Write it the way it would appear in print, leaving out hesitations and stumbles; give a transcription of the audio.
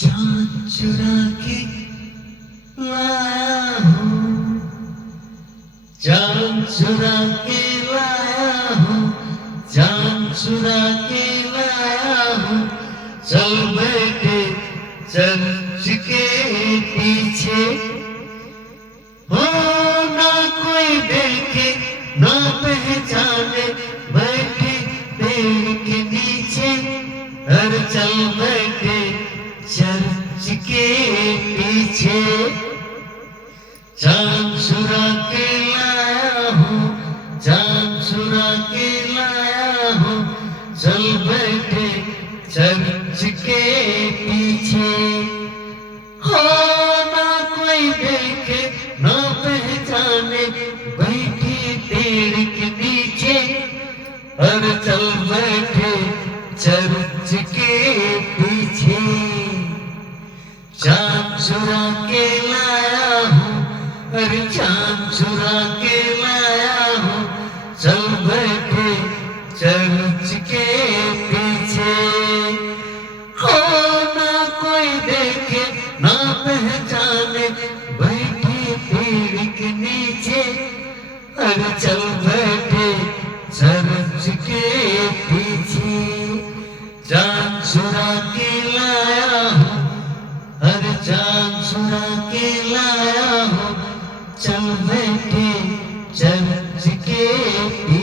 चाँद चुरा के लाया हूँ, चाँद चुरा के लाया हूँ, चाँद चुरा के लाया हूँ। चल बैठे चर्च के पीछे, हो ना कोई देखे ना पहचाने, बैठे पेड़ के नीचे। हर चल बैठे चर्च के पीछे। चाँद चुरा के लाया हूँ, चाँद चुरा के लाया हूँ। चल बैठे चर्च के पीछे, हो ना कोई देखे ना पहचाने, बैठी पेड़ के नीचे। और चल बैठे चर्च के पीछे। चाँद चुरा के लाया हूँ, अरे चाँद चुरा के लाया हूँ। चल बैठे चर्च के पीछे, हो ना कोई देखे ना पहचाने, बैठी पेड़ के नीचे। अरे चल बैठे चर्च के पीछे। चाँद चुरा के लाया हूँ, अरे चाँद चुरा के लाया हूँ। चल बैठे चर्च के पीछे।